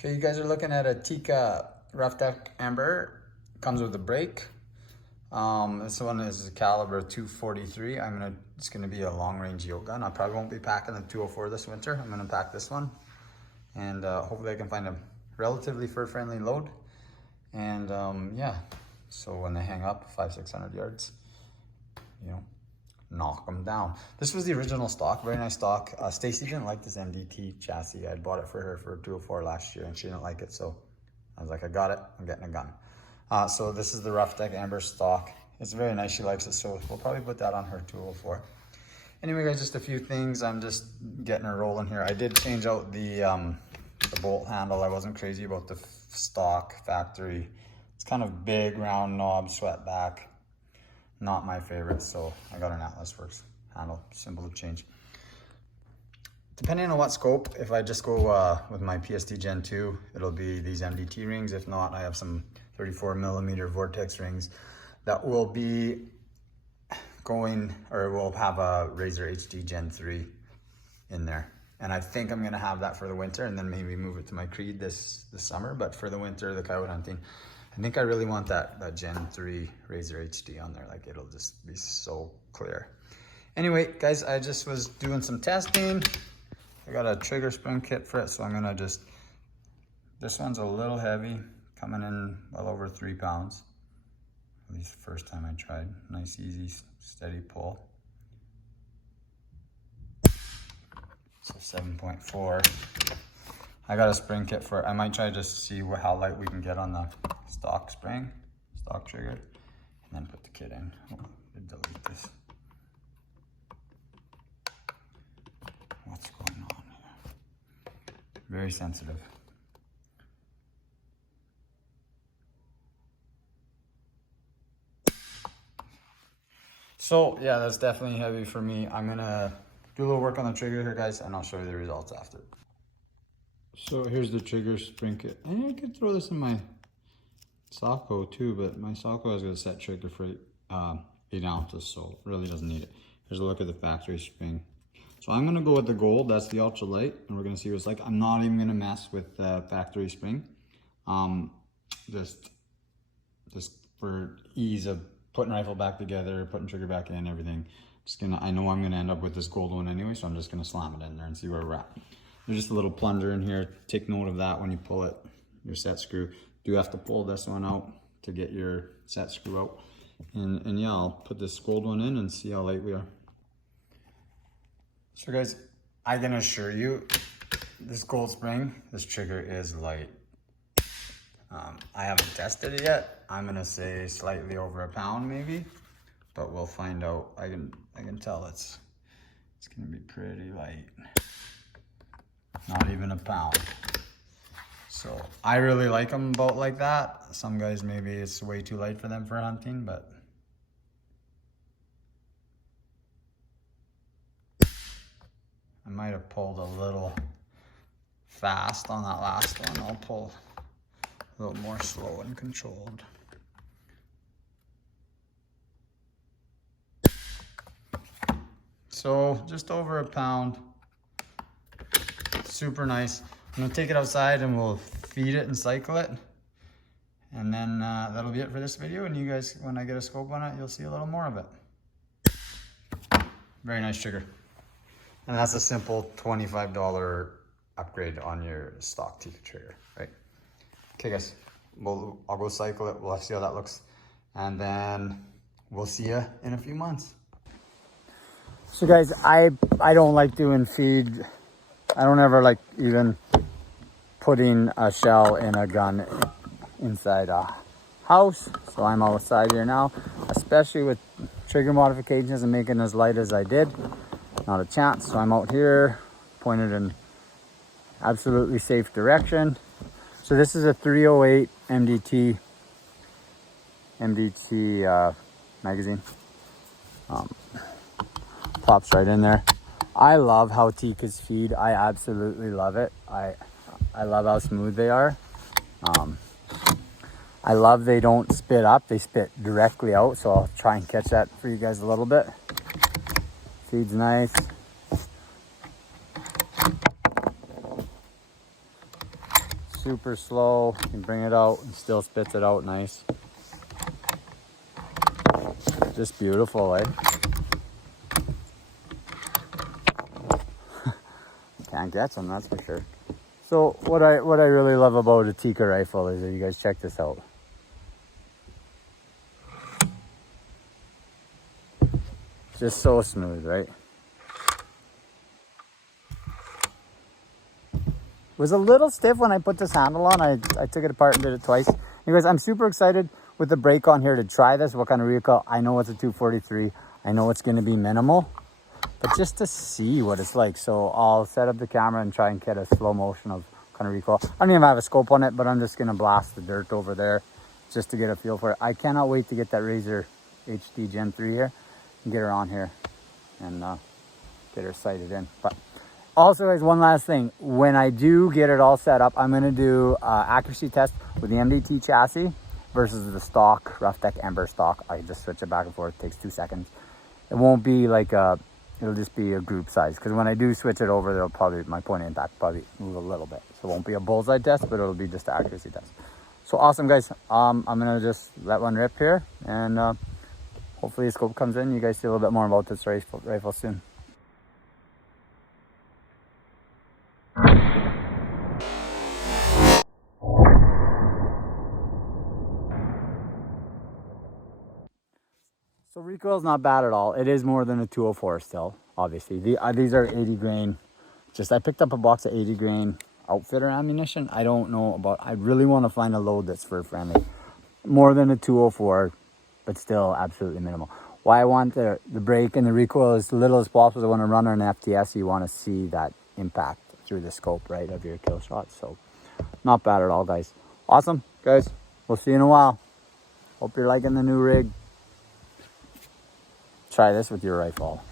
Okay, you guys are looking at a Tikka Roughtech Ember. Comes with a brake. This one is a caliber 243. It's gonna be a long range yoke gun. I probably won't be packing the 204 this winter. I'm gonna pack this one, and hopefully I can find a relatively fur-friendly load. And yeah, so when they hang up 500-600 yards, you know, knock them down. This was the original stock, very nice stock. Stacy didn't like this MDT chassis. I bought it for her for 204 last year and she didn't like it, so I was like, I got it, I'm getting a gun. So this is the Roughtech Ember stock. It's very nice, she likes it, so we'll probably put that on her 204. Anyway guys, just a few things. I'm just getting her rolling here. I did change out the bolt handle. I wasn't crazy about the stock factory. It's kind of big, round knob, swept back. Not my favorite, so I got an Atlas Works handle, simple to change. Depending on what scope, if I just go with my PSD Gen 2, it'll be these MDT rings. If not, I have some 34mm Vortex rings that will be going, or will have a Razor HD Gen 3 in there. And I think I'm gonna have that for the winter and then maybe move it to my Creed this summer. But for the winter, the coyote hunting, I think I really want that Gen 3 Razor HD on there. Like, it'll just be so clear. Anyway, guys, I just was doing some testing. I got a trigger spring kit for it, so I'm gonna just, this one's a little heavy, coming in well over 3 pounds. At least the first time I tried. Nice, easy, steady pull. So 7.4. I got a spring kit for it. I might try just to see how light we can get on the stock spring, stock trigger, and then put the kit in. Oh, delete this. What's going on here? Very sensitive. So yeah, that's definitely heavy for me. I'm gonna do a little work on the trigger here, guys, and I'll show you the results after. So here's the trigger spring kit. And I could throw this in my Socko too, but my Socko has got a set trigger for 8 ounces, so it really doesn't need it. Here's a look at the factory spring. So I'm gonna go with the gold, that's the ultralight, and we're gonna see what it's like. I'm not even gonna mess with the factory spring. Just for ease of putting rifle back together, putting trigger back in, everything. I know I'm gonna end up with this gold one anyway, so I'm just gonna slam it in there and see where we're at. There's just a little plunger in here. Take note of that when you pull it, your set screw. You have to pull this one out to get your set screw out. And yeah, I'll put this gold one in and see how light we are. So guys, I can assure you, this gold spring, this trigger is light. I haven't tested it yet. I'm gonna say slightly over a pound maybe, but we'll find out. I can tell it's gonna be pretty light. Not even a pound. So I really like them about like that. Some guys, maybe it's way too light for them for hunting, but I might have pulled a little fast on that last one. I'll pull a little more slow and controlled. So just over a pound. Super nice. I'm gonna take it outside and we'll feed it and cycle it. And then that'll be it for this video. And you guys, when I get a scope on it, you'll see a little more of it. Very nice trigger. And that's a simple $25 upgrade on your stock Tikka trigger, right? Okay guys, I'll go cycle it. We'll see how that looks. And then we'll see you in a few months. So guys, I don't like doing feed. I don't ever like even putting a shell in a gun inside a house. So I'm outside here now, especially with trigger modifications and making as light as I did. Not a chance. So I'm out here, pointed in absolutely safe direction. So this is a 308 MDT magazine. Pops right in there. I love how Tikkas feed. I absolutely love it. I love how smooth they are. I love they don't spit up. They spit directly out. So I'll try and catch that for you guys a little bit. Feed's nice. super slow. You can bring it out and still spits it out nice. Just beautiful, eh? Can't catch them, that's for sure. So what I really love about a Tikka rifle is that you guys check this out. Just so smooth, right? It was a little stiff when I put this handle on. I took it apart and did it twice. Anyways, I'm super excited with the brake on here to try this. What kind of recoil? I know it's a 243. I know it's going to be minimal, but just to see what it's like. So I'll set up the camera and try and get a slow motion of kind of recoil. I don't even have a scope on it, but I'm just going to blast the dirt over there just to get a feel for it. I cannot wait to get that Razor HD Gen 3 here and get her on here and get her sighted in. But also, guys, one last thing. When I do get it all set up, I'm going to do accuracy test with the MDT chassis versus the stock Roughtech Ember stock. I just switch it back and forth. It takes 2 seconds. It won't be like it'll just be a group size, because when I do switch it over, there'll probably, my point of impact probably move a little bit. So it won't be a bullseye test, but it'll be just an accuracy test. So awesome, guys. I'm gonna just let one rip here, and hopefully the scope comes in. You guys see a little bit more about this rifle soon. So recoil's not bad at all. It is more than a 204 still, obviously. These are 80 grain. I picked up a box of 80 grain outfitter ammunition. I don't know about, I really want to find a load that's fur friendly. More than a 204, but still absolutely minimal. Why I want the brake and the recoil as little as possible. I want to run on an FTS. You want to see that impact through the scope, right, of your kill shot. So not bad at all, guys. Awesome, guys. We'll see you in a while. Hope you're liking the new rig. Try this with your rifle.